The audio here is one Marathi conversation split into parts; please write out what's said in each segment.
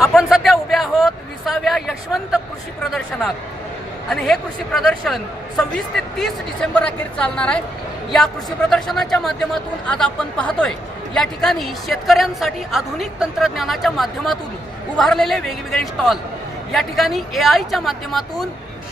आपण सध्या उभे आहोत विसाव्या यशवंत कृषी प्रदर्शनात. आणि हे कृषी प्रदर्शन सव्वीस ते तीस डिसेंबर अखेर चालणार आहे. या कृषी प्रदर्शनाच्या माध्यमातून आज आपण पाहतोय या ठिकाणी शेतकऱ्यांसाठी आधुनिक तंत्रज्ञानाच्या माध्यमातून उभारलेले वेगवेगळे स्टॉल. या ठिकाणी ए आयच्या माध्यमातून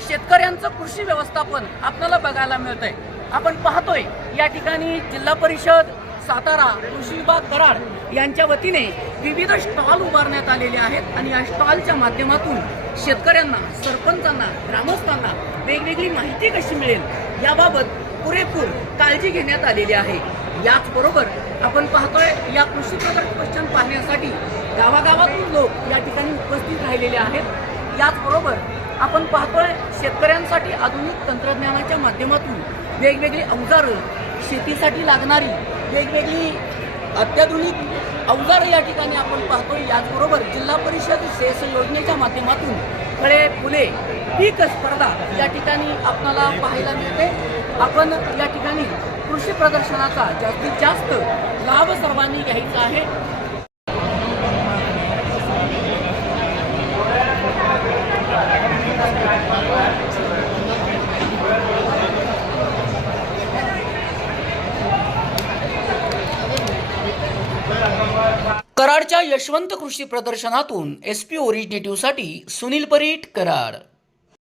शेतकऱ्यांचं कृषी व्यवस्थापन आपल्याला बघायला मिळतंय. आपण पाहतोय या ठिकाणी जिल्हा परिषद सातारा कृषी विभाग कराड यांच्या वतीने विविध स्टॉल उभारण्यात आलेले आहेत आणि या स्टॉलच्या माध्यमातून शेतकऱ्यांना सरपंचांना ग्रामस्थांना वेगवेगळी माहिती कशी मिळेल याबाबत पुरेपूर काळजी घेण्यात आलेली आहे. याचबरोबर आपण पाहतोय या कृषी प्रदर्शन पाहण्यासाठी गावागावातून लोक या ठिकाणी उपस्थित राहिलेले आहेत. याचबरोबर आपण पाहतोय शेतकऱ्यांसाठी आधुनिक तंत्रज्ञानाच्या माध्यमातून वेगवेगळी अवजारं शेतीसाठी लागणारी वेगवेगळी अत्याधुनिक अवजारं या ठिकाणी आपण पाहतो याचबरोबर जिल्हा परिषद सेस योजनेच्या माध्यमातून फळे फुले पीक स्पर्धा या ठिकाणी आपणाला पाहायला मिळते. आपण या ठिकाणी कृषी प्रदर्शनाचा जास्तीत जास्त लाभ सर्वांनी घ्यायचा आहे. कराडच्या यशवंत कृषी प्रदर्शनातून एस पी ओरिजिनेटिव्हसाठी सुनील परीट कराड